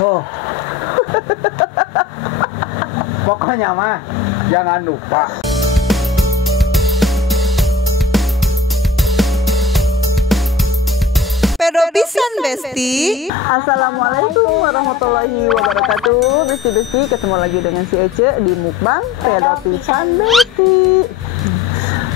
Oh. Pokoknya mah jangan lupa. Pedo pisan Besti. Assalamualaikum warahmatullahi wabarakatuh. Besti-besti, ketemu lagi dengan si Ece di mukbang Pedo pisan Besti.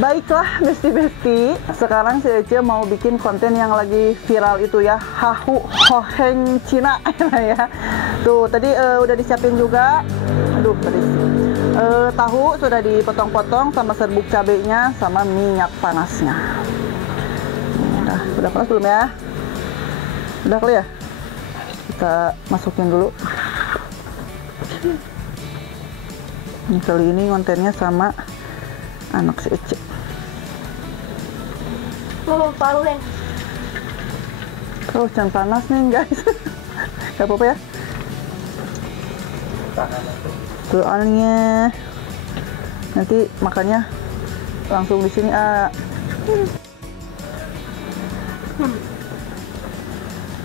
Baiklah Besti-besti, sekarang si Ece mau bikin konten yang lagi viral itu ya, hahu hoheng Cina ya. Tuh tadi udah disiapin juga. Aduh tadi tahu sudah dipotong-potong sama serbuk cabenya sama minyak panasnya. Udah panas belum ya? Udah kali ya? Kita masukin dulu. Ini kali ini kontennya sama anak si Ece. Oh, parulen. Oh, jangan panas nih guys. Gak apa-apa ya? Soalnya nanti makannya langsung di sini.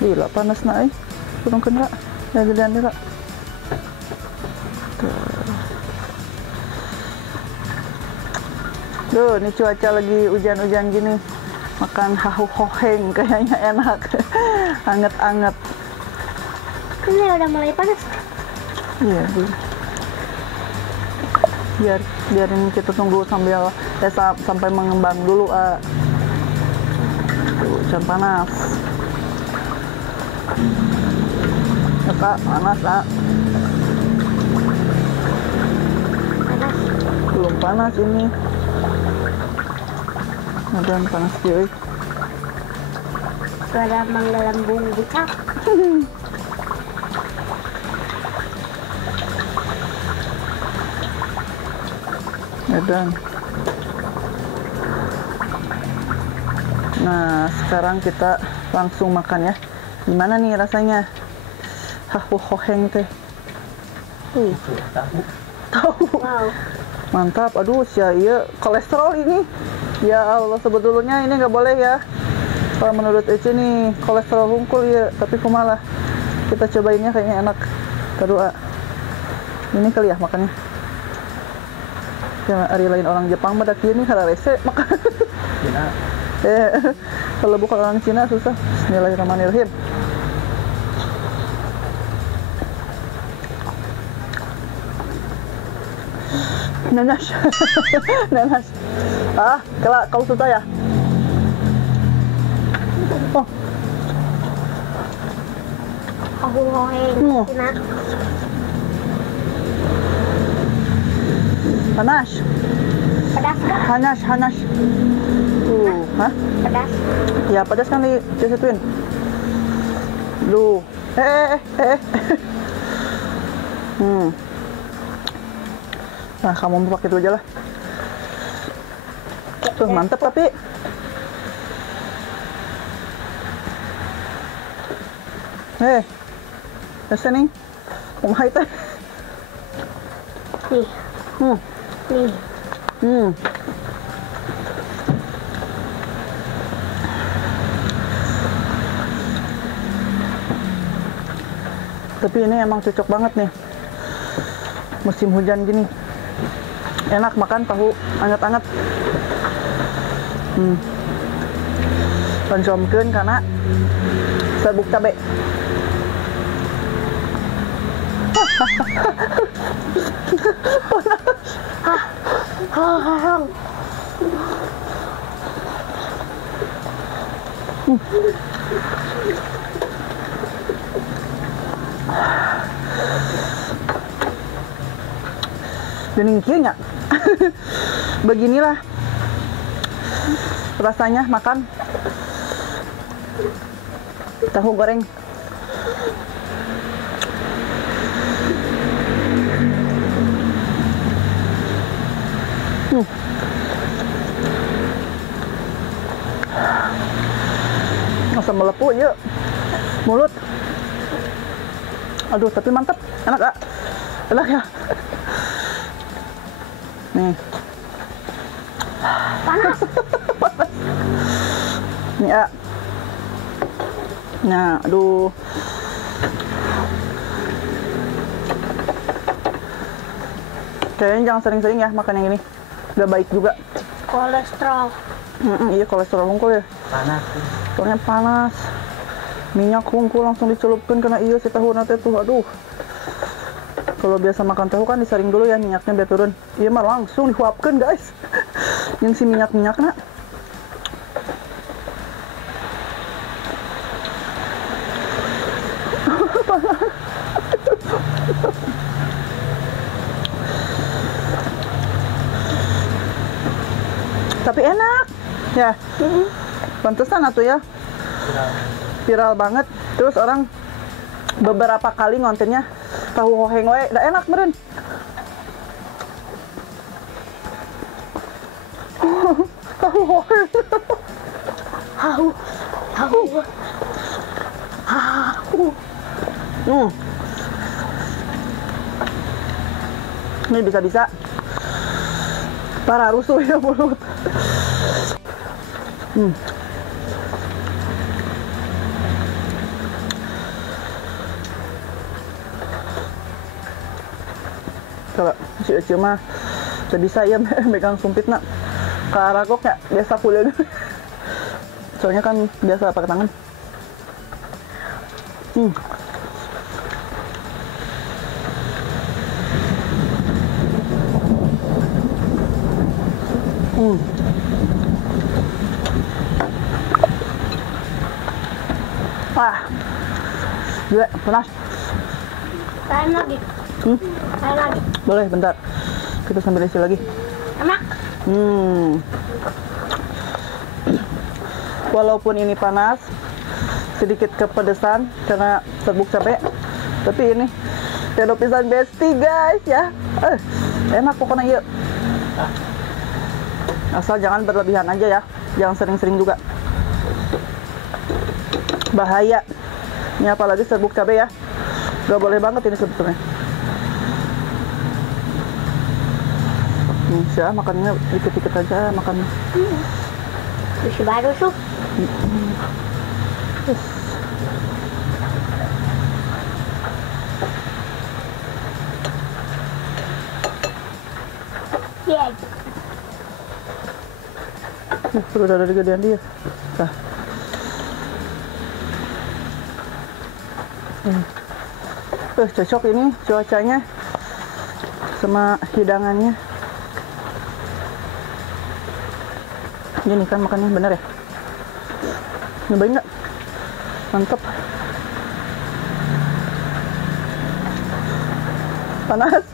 Gila panas nak, kurang kena, ya gedean dia. Tuh, ini cuaca lagi hujan-hujan gini, makan hahu hoheng kayaknya enak, anget-anget. Ini udah mulai panas. Iya, biarin kita tunggu sambil sampai mengembang dulu. Tuh, jangan panas. Ya kak, panas kak. Panas. Belum panas ini. Udah panas cuy. Suara menggelembung bucak. Udah. Nah, sekarang kita langsung makan ya. Gimana nih rasanya? Hahu hoheng teh. Tahu. Wow. Mantap. Aduh, iya kolesterol ini. Ya Allah, sebetulnya ini nggak boleh ya. Kalau menurut Ece nih kolesterol hungkul ya, tapi kumalah. Kita cobainnya kayaknya enak. Kedua. Ini kali ya makannya. Jangan hari lain orang Jepang pada kini hara rese makan. Cina. Kalau bukan orang Cina susah. Bismillahirrahmanirrahim. Nanas. Nanas. Kelak kau suka ya? Oh. Hahu hoheng Cina. Panas. Pedas gak? Panas. Hah? Pedas. Ya pedas kan disituin. Duh. Nah, kamu pakai itu aja lah. Tuh, mantap tapi. Nih. Umahai teh. Nih. Nih. Tapi ini emang cocok banget nih. Musim hujan gini. Enak makan tahu anget-anget. Pancomkeun karena serbuk cabe. Gening kieu nya. Beginilah rasanya makan tahu goreng. Masa melepuh ya mulut. Aduh, tapi mantap, enak gak? Enak ya. Nih. Panas. Panas. Ya. Nah, aduh. Kayaknya jangan sering-sering ya makan yang ini. Gak baik juga. Kolesterol. Iya, kolesterol hungkul ya. Panas. Soalnya panas. Minyak hungkul langsung dicelupkan kena iya si tahu nate tuh. Aduh. Kalau biasa makan tahu kan disaring dulu ya minyaknya biar turun. Iya mah langsung dihuapkan guys. Yang si minyak-minyak nak. Tapi enak ya. Pantesan atuh ya viral banget. Terus orang beberapa kali ngontennya tahu hoheng we, udah enak meren. Tahu hoheng. Ini bisa-bisa para rusuh ya mulut. Kalau si Ece mah tidak bisa ya megang sumpit nak ke ragok ya biasa kuliah. Soalnya kan biasa pakai tangan. Wah, gila, panas. Lain lagi. Lain lagi. Boleh, bentar. Kita sambil isi lagi. Enak. Walaupun ini panas, sedikit kepedesan karena serbuk cabai, tapi ini Teh Pisan Besti guys ya. Enak pokoknya yuk. Asal jangan berlebihan aja ya, jangan sering-sering juga. Bahaya. Ini apalagi serbuk cabai ya. Gak boleh banget ini sebetulnya. Bisa makannya dikit-dikit aja makan. Bisa baru tuh. Iya. Sudah ada gedean dia. Nah. Cocok ini cuacanya sama hidangannya. Ini kan makannya bener ya. Nyobain nggak? Mantap. Panas.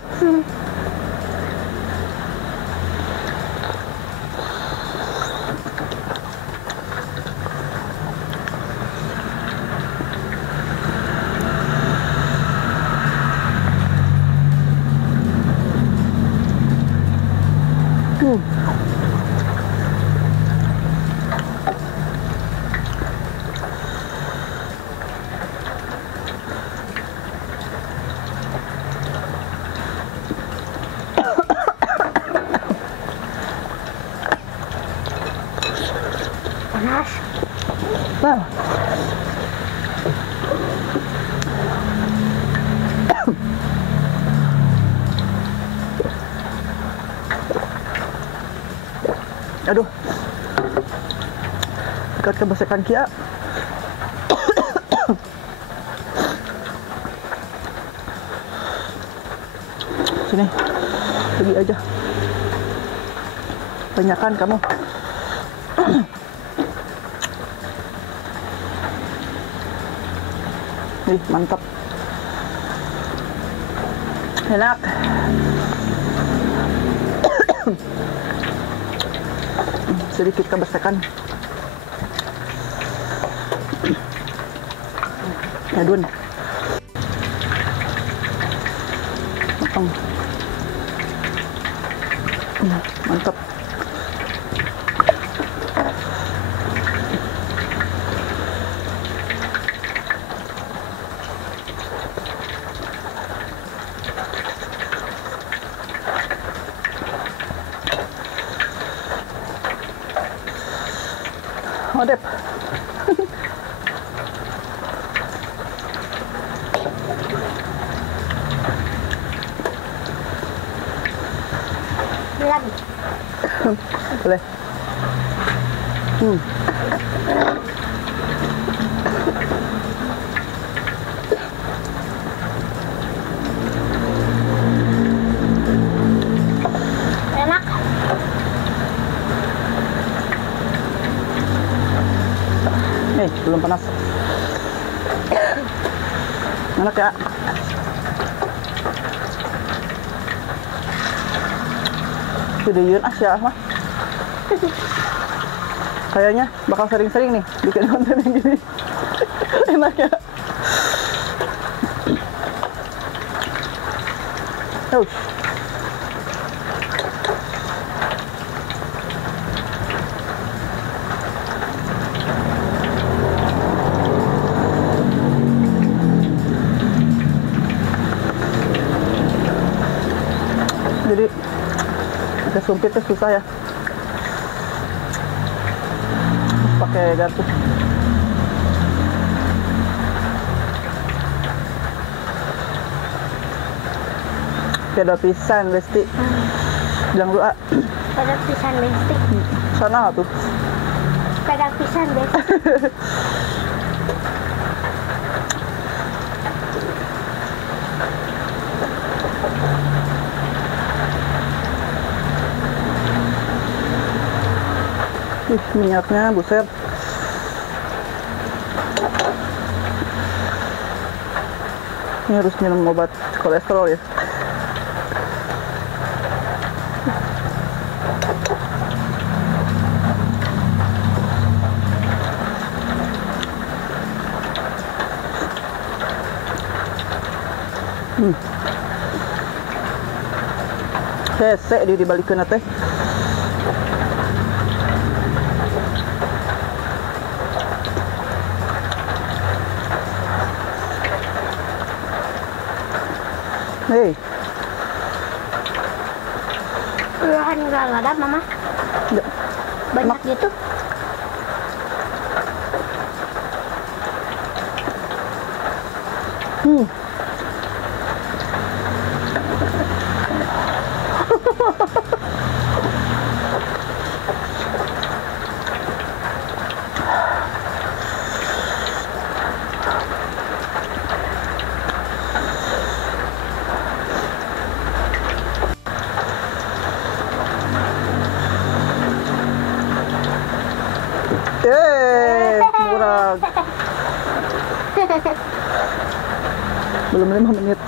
Panas. Nah. Aduh. Dekat kebesakan kia. Sini. Pergi aja. Tanyakan kamu. Ih, mantap. Enak. Sedikit kebesakan. Adun. Matang. Mantap. Odep. Lagi. Boleh. Enak. Nih, belum panas. Enak ya. Sudah yun Asya mah. Kayaknya bakal sering-sering nih bikin konten yang gini. Enak ya. Jadi agak sumpit tuh susah ya. Pakai garpu. Beda pisan Besti. Bilang dulu ah. Pedak pisan Besti. Sana tuh. Pedak pisan Besti. Ih, minyaknya buset. Ini harus minum obat kolesterol ya. Hese di dibalikeun teh. Hei, Uluhan nggak ada mama. enggak. Banyak gitu. Murah. Belum 5 menit.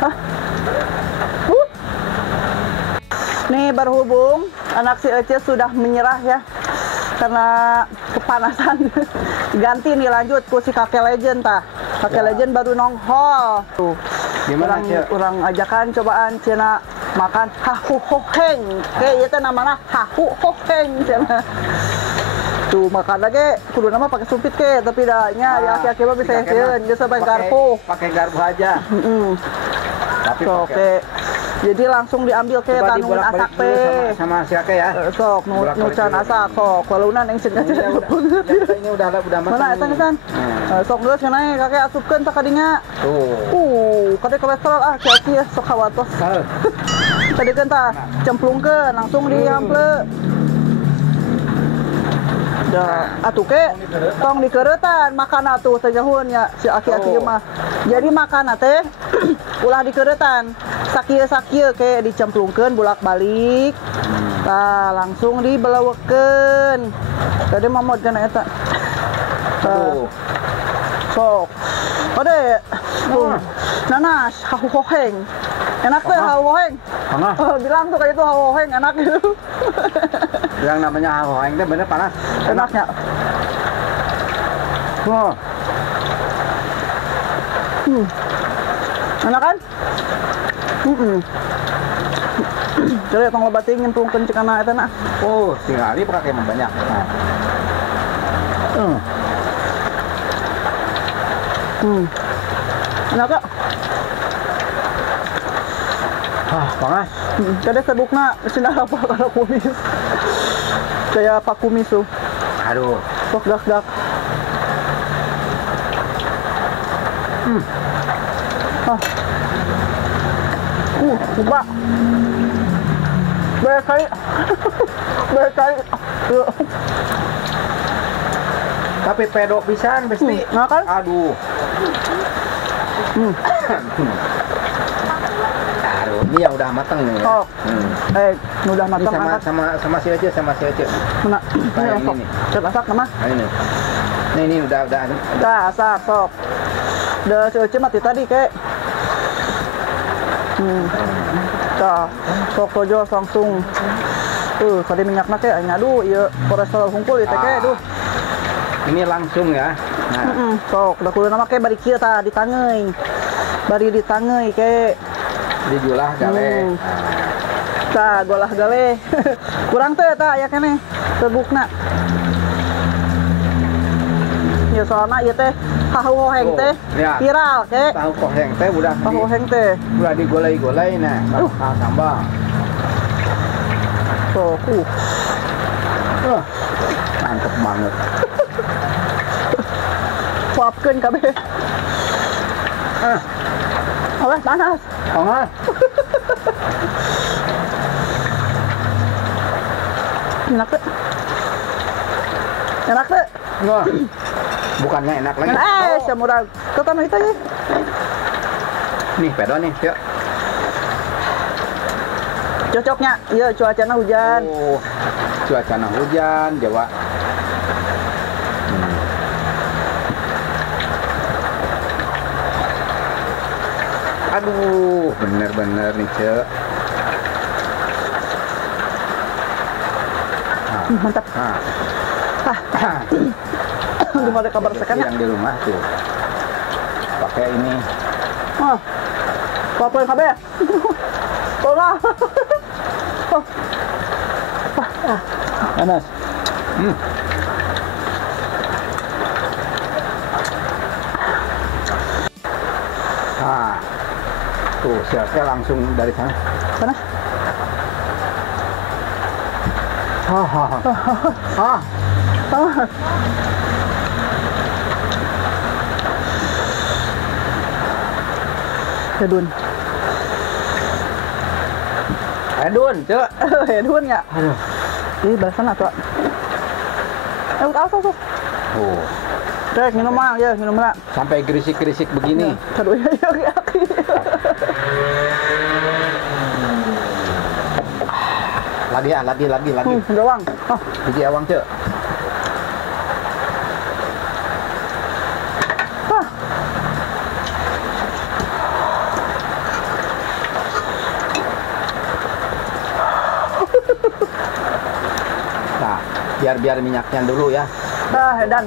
Hah? Nih berhubung anak si Ece sudah menyerah ya karena kepanasan. Ganti nih lanjut ku si kakek legend tah. Kakek legend baru nongol. Tuh. Gimana, Cek? Orang ajakan cobaan cina makan hahu hoheng. Kayak itu namanya hahu hoheng cina. Tuh makan lagi kudu nama pakai sumpit ke tapi dahnya ya aki-aki mah bisa yeun geus sampai garpu. Pakai garpu aja. Tapi Oke. Jadi langsung diambil ke coba tanungin asak dulu teh. sama si Ake ya. Sok nucan asak sok. Walaunan yang cenah Ini udah mana eta gesan? Sok geus cenah kakek asupkeun sakadinya. Tuh. Kade kolesterol ah caki ya sok hawatos. Tadi kan tah cemplungkeun langsung dihample. Da atuh ke tong dikeuretan makan atuh teh jahun ya si aki-aki mah. Jadi makan teh ulah dikeuretan. Sakieu-sakieu ke dicemplungkeun bolak-balik. Tah langsung dibelewekeun. Tadi mamod kana eta. Tuh. Sok. Ode. Nanas, hahu hoheng. Enak tuh hahu hoheng. Panas. Bilang tuh kayak itu hahu hoheng enak gitu. Yang namanya hahoeng teh bener panas. Enaknya. Oh. Enak kan? Jadi tong lobating nyemplungkeun cikana eta na. Oh, tingali pakai banyak. Nah. Enak gak? Panas. Kada sebukna sina apa kalau kumis. Kayak pak kumis tuh. Aduh. Sok dak. Coba. Baik kali. Baik kali. Tapi pedok pisan pasti. Nah kan? Aduh. Aduh, ini ya udah matang nih. Ya. Oh. Udah Ini matang sama angkat. sama si Ece, sama si Ece. Mana? Nah, Ini ini sok. nih. Cet asak nama. Nah, ini udah. Dah, asak sok. Udah si mati tadi kek. Dah, sok tojo langsung. Kali minyakna kek aduh ieu kolesterol hungkul ieu teh kek duh. Ini langsung ya. Nah, Sok, udah kudu nama kek bari kieu tah ditangeuy. Bari ditangeuy kek. dijulah gawe. Tah, golah gawe. Kurang teh tah aya keneh tebukna. Ya soalna ieu teh hahoheng teh ya. viral kek. Tahu koheng teh udah Hahoheng teh. udah digolai-golai nah, sambal. Sok, Mantep banget. suapkeun kabeh. Awas panas. Panas. Enak teh. Enak teh. Wah. Bukannya enak lagi. Samurag. Ketanu itu ya. Nih, pedo nih, yuk. Cocoknya, iya cuacanya hujan. Oh, cuacana hujan, Jawa. Aduh, bener-bener nih, Cek. Mantap. Belum ada kabar sekarang. Yang di rumah tuh. Pakai ini. Apa yang kabar? Tolong. Panas. Tuh, siapnya langsung dari sana. Panas. Hedun. Hedun, Cek. Hedun ya? Aduh. Ih, balasan atau? Usah. Oh, Cek, minum mah, ya, minum lah. sampai gerisik-gerisik begini. Aduh, ya. Lagi. Gawang. Biji awang, Cek. Nah, biar minyaknya dulu ya. Edan.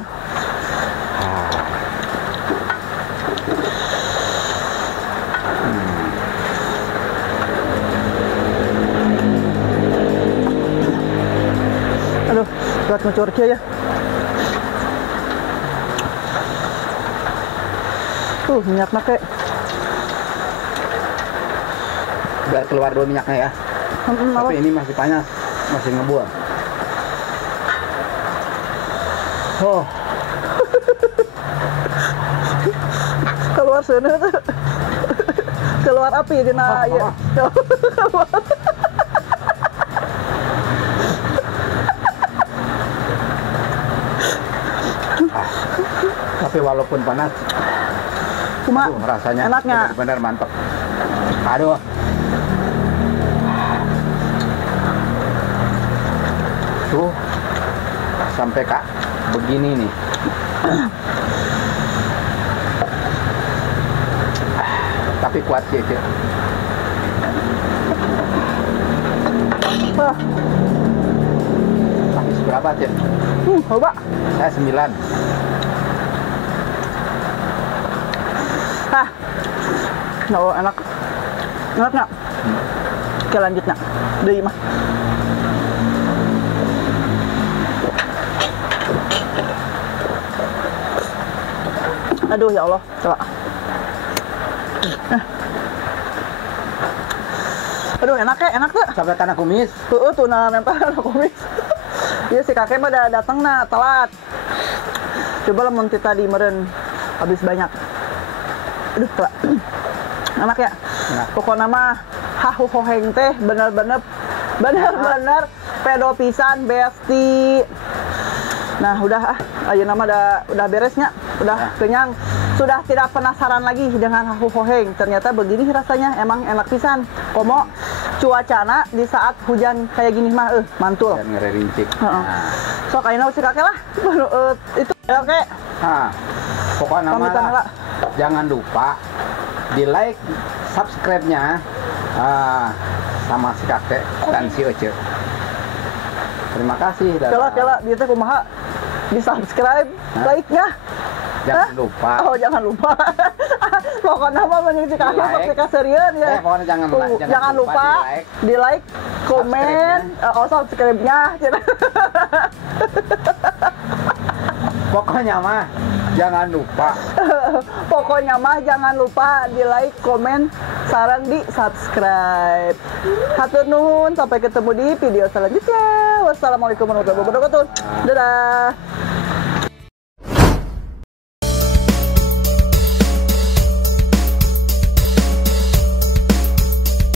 Aduh, buat ngecurki ya. Minyaknya kek. Biar keluar dulu minyaknya ya. Tapi ini masih panas, masih ngebuang. Oh, Keluar sana tuh. Keluar api dina ya. Keluar. tapi walaupun panas, Cuma rasanya enaknya. benar-benar mantap. Aduh. Tuh, sampai Kak begini nih. Tapi kuat sih, Cik. Habis berapa, Cik? Coba. Saya 9. Enak. Enak nggak? Oke, lanjut nak. Deui mah. Aduh ya Allah, coba. Aduh enak tuh. Sampai tanah kumis. Tuh nempel kumis. Iya si kakek mah udah datang nah telat. Coba lamun tita di meureun habis banyak. Aduh telat. Enak ya. Enak. Pokoknya mah hahu hoheng teh bener-bener pedo pisan besti. Nah udah ayo nama udah beresnya, udah kenyang, sudah tidak penasaran lagi dengan hahu hoheng. Ternyata begini rasanya, emang enak pisan. Komo cuacana di saat hujan kayak gini mah mantul. Dan ngererincik. Sok ayeuna si kakek lah. Itu oke. Nah, pokoknya Pamitan mah jangan lupa di like, subscribe-nya sama si kakek dan si Ece. Terima kasih. Kela dia teh kumaha? Di subscribe, like-nya. Jangan lupa. Oh, jangan lupa. Pokoknya mah menurut si kakek Di-like. pasti kaserian ya. Pokoknya Jangan lupa di like, komen, subscribe-nya. Pokoknya mah jangan lupa. Pokoknya mah jangan lupa di like, komen, sarang di subscribe. Hatur nuhun, sampai ketemu di video selanjutnya. Wassalamualaikum warahmatullahi wabarakatuh. Dadah.